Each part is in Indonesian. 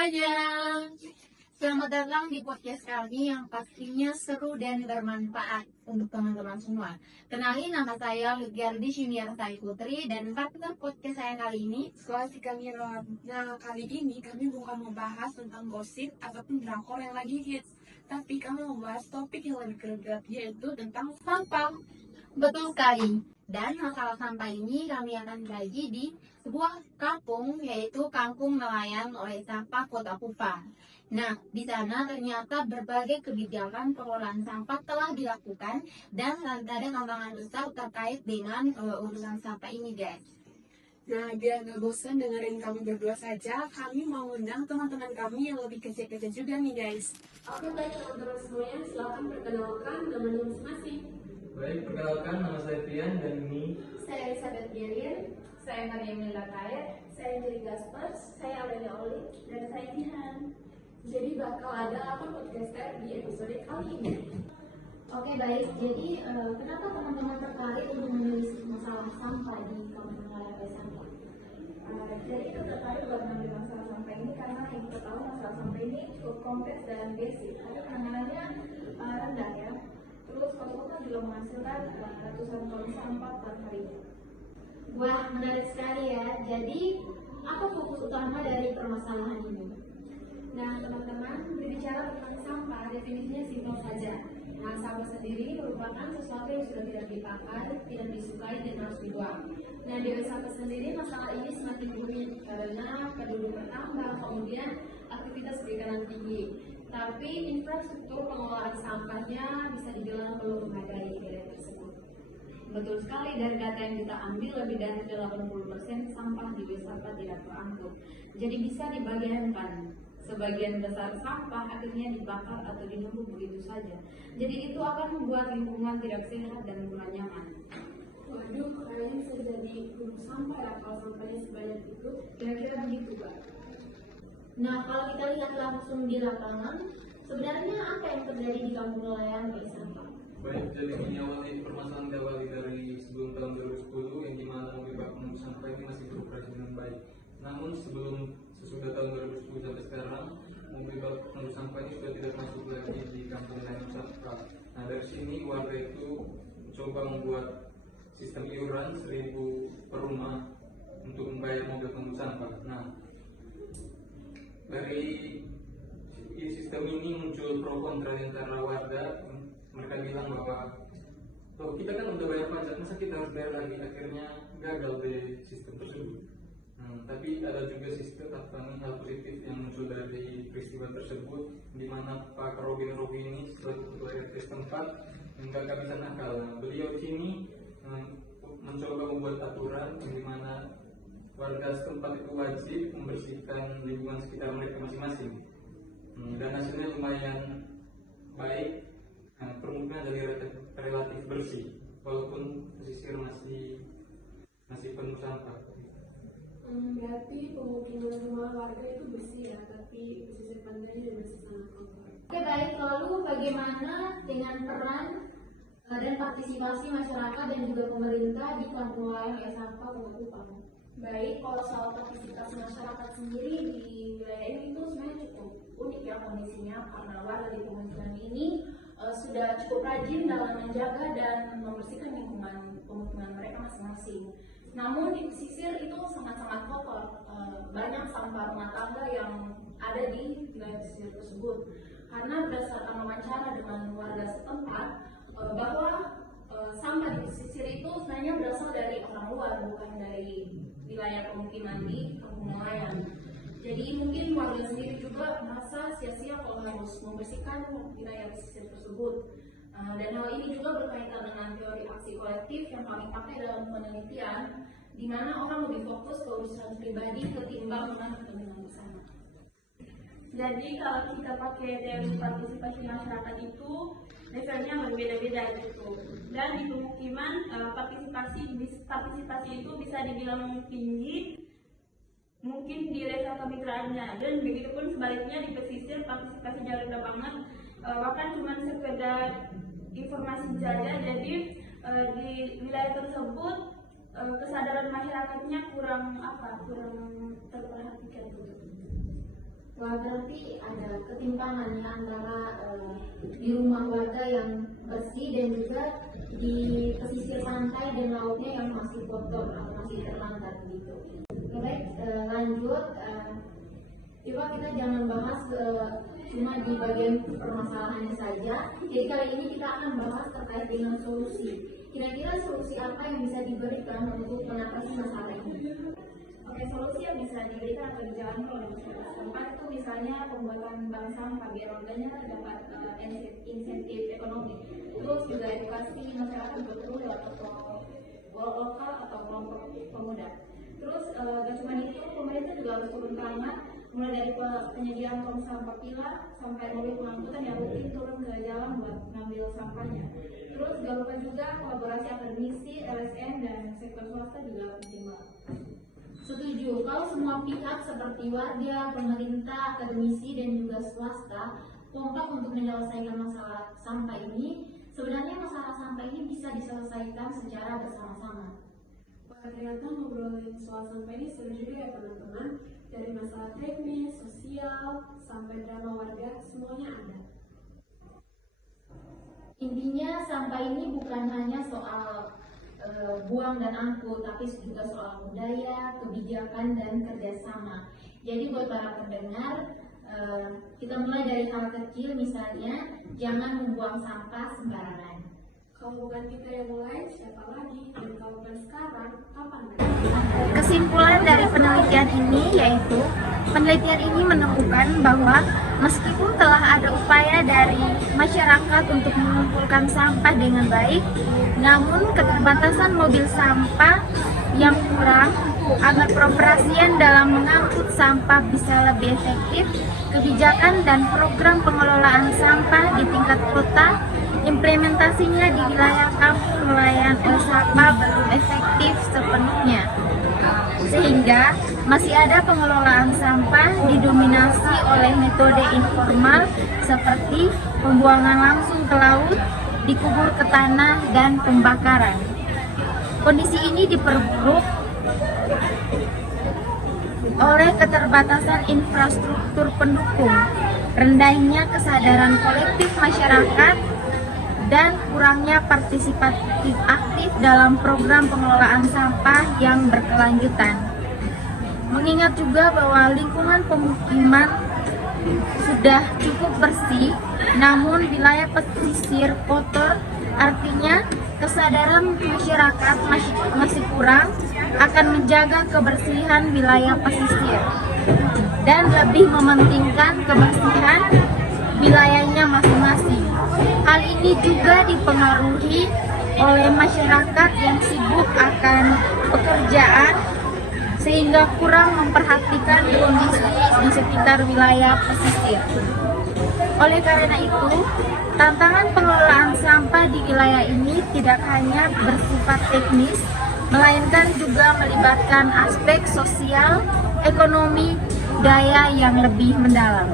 semuanya, selamat datang di podcast kami yang pastinya seru dan bermanfaat untuk teman-teman semua. Kenalin, nama saya Lugiardi Syuniarsari Putri dan partner podcast saya kali ini Situasi kami kali ini kami bukan membahas tentang gosip ataupun drakor yang lagi hits, tapi kami membahas topik yang lebih greget, yaitu tentang sampah. betul sekali. Dan masalah sampah ini kami akan bagi di sebuah kampung, yaitu Kampung Nelayan oleh Sampah Kota Kupang. Nah, di sana ternyata berbagai kebijakan pengelolaan sampah telah dilakukan dan ada tantangan besar terkait dengan urusan sampah ini, guys. Nah, biar gak bosan dengerin kami berdua saja, kami mau undang teman-teman kami yang lebih kece-kece juga nih guys. Oke, baik teman-teman semuanya, silakan perkenalkan namanya masing-masing. Baik, perkenalkan nama saya Tian dan ini Saya Elizabeth Gerian, saya Maria Mila Kaya, saya Jeri Gaspar, saya Aurelia Oli, dan saya Jihan. Jadi bakal ada 8 podcaster di episode kali ini. Oke, baik. Jadi, kenapa teman-teman tertarik untuk menulis masalah sampah di Kampung Nelayan Sampah? Jadi kita tertarik buat mengambil masalah sampah ini karena yang kita tahu masalah sampah ini cukup kompleks dan basic. Ada penanganannya rendah ya. Terus kota-kota juga menghasilkan ratusan ton sampah per hari. Wah, menarik sekali ya. Jadi, apa fokus utama dari permasalahan ini? Nah, teman-teman, berbicara tentang sampah, definisinya simpel saja. Nah, sampah sendiri merupakan sesuatu yang sudah tidak dipakai, tidak disukai, dan harus dibuang. Nah, di sampah sendiri, masalah ini semakin rumit karena penduduk bertambah, kemudian aktivitas perikanan tinggi. Tapi infrastruktur pengelolaan sampahnya bisa dibilang belum memadai di daerah tersebut. Betul sekali, dari data yang kita ambil lebih dari 80% sampah di wisata tidak terangkut. Jadi bisa dibayangkan, sebagian besar sampah akhirnya dibakar atau dinumpuk begitu saja. Jadi itu akan membuat lingkungan tidak sehat dan kurang nyaman. Waduh, kayaknya bisa jadi gunung sampah ya kalau sampahnya sebanyak itu. Kira-kira begitu, Pak. Nah, kalau kita lihat langsung di lapangan, sebenarnya apa yang terjadi di Kampung Nelayan oleh sampah? baik, jadi permasalahan diawali dari sebelum tahun 2010 yang dimana mobil bak pengangkut sampah ini masih beroperasi dengan baik. Namun sesudah tahun 2010 sampai sekarang, mobil bak pengangkut sampah ini sudah tidak masuk lagi di Kampung Nelayan Sampah. Nah, dari sini warga itu coba membuat sistem iuran 1.000 per rumah untuk membayar mobil pengangkut sampah. Nah, dari sistem ini muncul pro kontra antara warga. Mereka bilang bahwa kita kan udah bayar pajak, masa kita harus bayar lagi, akhirnya gagal di sistem tersebut. Tapi ada juga sistem hal positif yang muncul dari peristiwa tersebut, di mana Pak Robin Robi ini selaku ketua RT setempat nggak kehabisan akal. Beliau sini mencoba membuat aturan di mana warga setempat itu wajib membersihkan lingkungan sekitar mereka masing-masing. Dan hasilnya lumayan baik. Permukaan jadi relatif bersih, walaupun pesisir masih penuh sampah. Berarti pemukiman rumah warga itu bersih ya, tapi pesisir pantainya masih sangat kotor. Oke, baik. Lalu bagaimana dengan peran dan partisipasi masyarakat dan juga pemerintah di Kampung Nelayan oleh Sampah Kota Kupang? Baik, kalau soal partisipasi masyarakat sendiri di wilayah ini itu sebenarnya cukup unik ya kondisinya, karena warga di pemukiman ini sudah cukup rajin dalam menjaga dan membersihkan lingkungan pemukiman mereka masing-masing. Namun di pesisir itu sangat-sangat kotor, banyak sampah rumah tangga yang ada di wilayah pesisir tersebut. Karena berdasarkan wawancara dengan warga setempat, bahwa sampah di pesisir itu sebenarnya berasal dari orang luar, bukan dari wilayah pemukiman di Kampung Nelayan. Jadi mungkin warga sendiri juga merasa sia-sia kalau harus membersihkan wilayah pesisir tersebut. Dan hal ini juga berkaitan dengan teori aksi kolektif yang kami pakai dalam penelitian, di mana orang lebih fokus ke urusan pribadi ketimbang dengan kepentingan bersama. Jadi kalau kita pakai teori partisipasi masyarakat itu levelnya berbeda-beda gitu. Dan di pemukiman partisipasi itu bisa dibilang tinggi, mungkin di level kemitraannya, dan begitu pun sebaliknya di pesisir partisipasinya rendah banget, bahkan cuma sekedar informasi saja. Jadi di wilayah tersebut kesadaran masyarakatnya kurang terperhatikan gitu. Wah, berarti ada ketimpangan ya antara di rumah warga yang bersih dan juga di pesisir pantai dan lautnya yang masih kotor atau masih terlantar gitu. Baik, lanjut. Coba kita jangan bahas cuma di bagian permasalahannya saja. Jadi kali ini kita akan bahas terkait dengan solusi. Kira-kira solusi apa yang bisa diberikan untuk mengatasi masalah ini? Oke, solusi yang bisa diberikan atau dijalankan oleh masyarakat setempat itu misalnya pembuatan bank sampah biar warganya dapat insentif ekonomi. Terus juga edukasi masyarakat betul lewat lokal atau kelompok pemuda. Terus gak cuma itu, pemerintah juga harus turun tangan, mulai dari penyediaan tong sampah pilah sampai mobil pengangkutan yang rutin turun ke jalan buat ngambil sampahnya. Terus gak lupa juga kolaborasi akademisi, LSM dan sektor swasta juga penting banget. Setuju, kalau semua pihak seperti warga, pemerintah, akademisi, dan juga swasta kompak untuk menyelesaikan masalah sampah ini, sebenarnya masalah sampah ini bisa diselesaikan secara bersama-sama. Wah, ternyata ngobrolin soal sampah ini seru juga ya teman-teman. Dari masalah teknis, sosial, sampai drama warga, semuanya ada. Intinya sampah ini bukan hanya soal buang dan angkut, tapi juga soal budaya, kebijakan, dan kerjasama. Jadi buat para pendengar, kita mulai dari hal kecil, misalnya jangan membuang sampah sembarangan. Kalau bukan kita yang mulai, siapa lagi? Dan kalau bukan sekarang, kapan lagi? Kesimpulan dari penelitian ini yaitu penelitian ini menemukan bahwa meskipun telah ada upaya dari masyarakat untuk mengumpulkan sampah dengan baik, namun keterbatasan mobil sampah yang kurang agar peroperasian dalam mengangkut sampah bisa lebih efektif, kebijakan dan program pengelolaan sampah di tingkat kota, implementasinya di wilayah kampung nelayan Osaka belum efektif sepenuhnya. Sehingga masih ada pengelolaan sampah didominasi oleh metode informal seperti pembuangan langsung ke laut, dikubur ke tanah, dan pembakaran. Kondisi ini diperburuk oleh keterbatasan infrastruktur pendukung, rendahnya kesadaran kolektif masyarakat, dan kurangnya partisipatif aktif dalam program pengelolaan sampah yang berkelanjutan. Mengingat juga bahwa lingkungan pemukiman sudah cukup bersih, namun wilayah pesisir kotor, artinya kesadaran masyarakat masih kurang akan menjaga kebersihan wilayah pesisir dan lebih mementingkan kebersihan wilayahnya masing-masing. Hal ini juga dipengaruhi oleh masyarakat yang sibuk akan pekerjaan sehingga kurang memperhatikan kondisi di sekitar wilayah pesisir. Oleh karena itu, tantangan pengelolaan sampah di wilayah ini tidak hanya bersifat teknis, melainkan juga melibatkan aspek sosial, ekonomi, budaya yang lebih mendalam.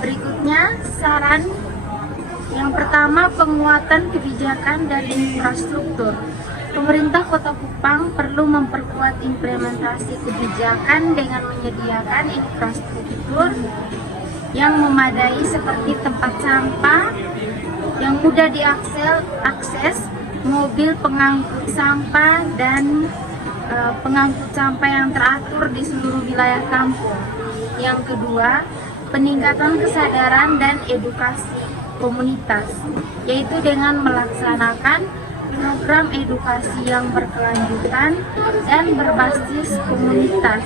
Berikutnya, saran yang pertama, penguatan kebijakan dan infrastruktur. Pemerintah Kota Kupang perlu memperkuat implementasi kebijakan dengan menyediakan infrastruktur yang memadai seperti tempat sampah yang mudah diakses, mobil pengangkut sampah, dan pengangkut sampah yang teratur di seluruh wilayah kampung. Yang kedua, peningkatan kesadaran dan edukasi komunitas, yaitu dengan melaksanakan program edukasi yang berkelanjutan dan berbasis komunitas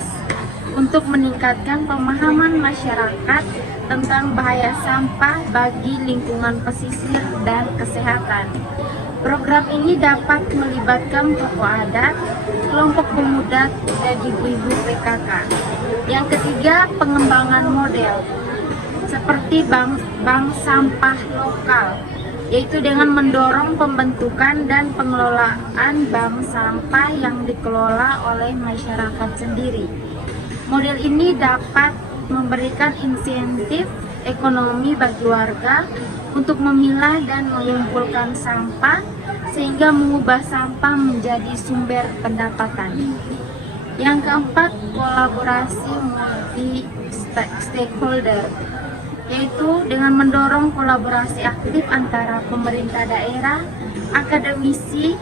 untuk meningkatkan pemahaman masyarakat tentang bahaya sampah bagi lingkungan pesisir dan kesehatan. Program ini dapat melibatkan tokoh adat, kelompok pemuda, dan ibu-ibu PKK. Yang ketiga, pengembangan model seperti bank sampah lokal, yaitu dengan mendorong pembentukan dan pengelolaan bank sampah yang dikelola oleh masyarakat sendiri. Model ini dapat memberikan insentif ekonomi bagi warga untuk memilah dan mengumpulkan sampah sehingga mengubah sampah menjadi sumber pendapatan. Yang keempat, kolaborasi multi stakeholder, yaitu dengan mendorong kolaborasi aktif antara pemerintah daerah, akademisi,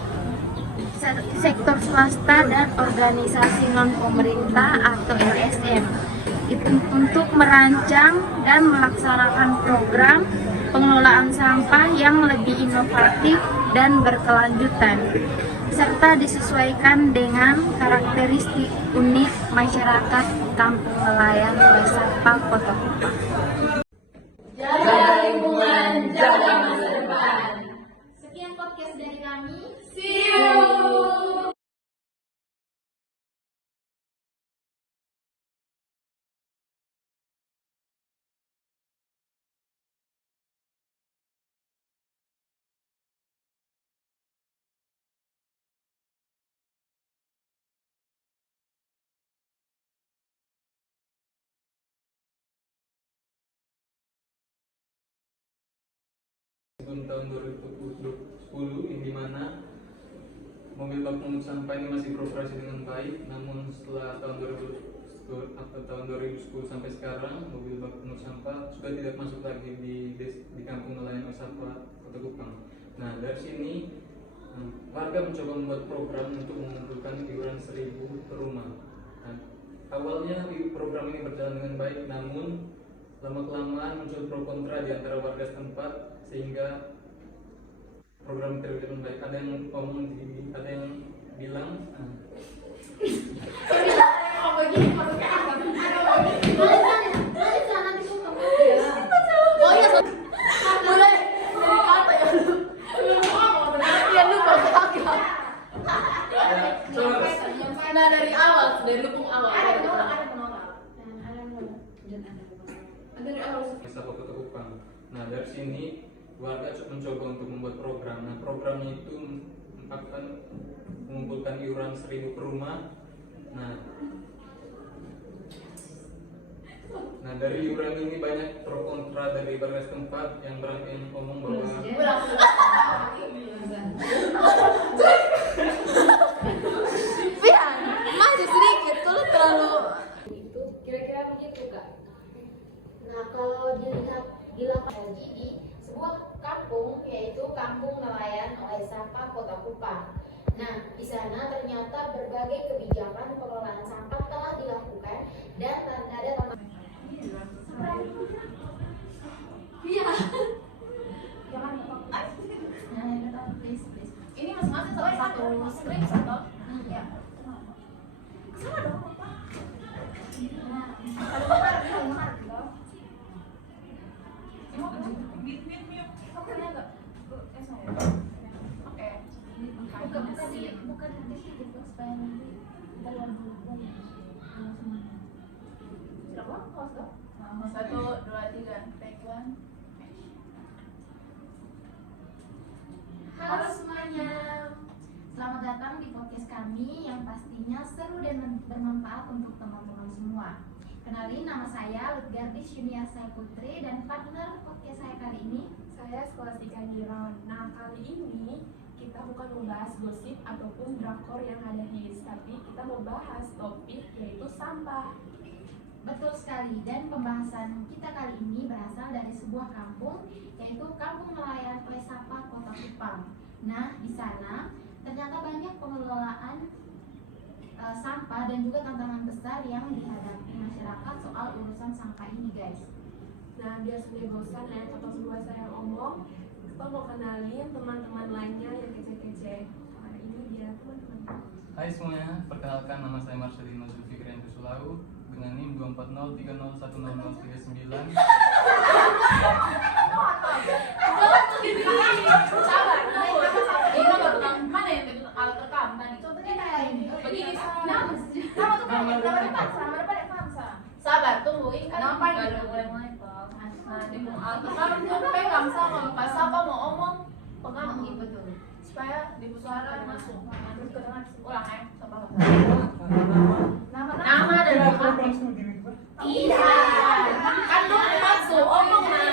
sektor swasta, dan organisasi non-pemerintah atau LSM untuk merancang dan melaksanakan program pengelolaan sampah yang lebih inovatif dan berkelanjutan, serta disesuaikan dengan karakteristik unik masyarakat Kampung Nelayan Sampah Kota Kupang. Jaga lingkungan, jaga masa depan. Sekian podcast dari kami. See you. Sebelum tahun 2010 yang dimana mobil bak pungut sampah ini masih beroperasi dengan baik, namun setelah tahun 2010 sampai sekarang mobil bak pungut sampah sudah tidak masuk lagi di Kampung Nelayan Sampah Kota Kupang. Nah, dari sini warga mencoba membuat program untuk mengumpulkan iuran 1.000 per rumah. Nah, awalnya program ini berjalan dengan baik, namun lama-kelamaan muncul pro kontra di antara warga setempat sehingga program tidak berjalan baik. Ada yang ada yang bilang Nah, dari awal, dari lubung awal. Ada penolak. Dari awal. Sampah Kota Kupang. Nah, dari sini warga mencoba untuk membuat program. Nah, programnya itu akan mengumpulkan iuran 1.000 per rumah. Nah, dari iuran ini banyak pro kontra dari warga setempat yang ngomong bahwa Masih sedikit, kalau terlalu. Itu kira-kira begitu, Kak. Nah, kalau dilihat di lapangan di sebuah kampung, yaitu Kampung Nelayan Oleh Sampah Kota Kupang. Nah, di sana ternyata berbagai kebijakan pengelolaan sampah telah dilakukan dan ada tantangan. Iya. Jangan please. Ini masing-masing satu skrip atau? Ya. Sama dong. Satu, dua, tiga, pegang. Halo semuanya, selamat datang di podcast kami yang pastinya seru dan bermanfaat untuk teman-teman semua. Kenalin, nama saya Lutgardis Yuniasa Putri dan partner podcast saya kali ini Saya Skolastika Nirawan. Nah, kali ini kita bukan membahas gosip ataupun drakor yang ada hits, tapi kita membahas topik yaitu sampah. betul sekali, dan pembahasan kita kali ini berasal dari sebuah kampung, yaitu Kampung Nelayan Oleh Sampah Kota Kupang. Nah, di sana ternyata banyak pengelolaan sampah dan juga tantangan besar yang dihadapi masyarakat soal urusan sampah ini, guys. Nah, biar sudah bosan ya atau semua saya ngomong, kita mau kenalin teman-teman lainnya yang kece-kece. Hari ini dia teman-teman. Hai semuanya, perkenalkan nama saya Marcelino Zulfikrian Sulau dengan NIM 240301039. Mana yang betul alat rekam tadi? Contohnya kayak ini. Begini. Sabar, tungguin kan. Kenapa ini? Mulai. Nah, di mau alat rekam itu pegang sama pas siapa mau omong pegang Betul. supaya di suara masuk. Ulang ya, coba. Nama dan Iya. Kan lu masuk omong nah.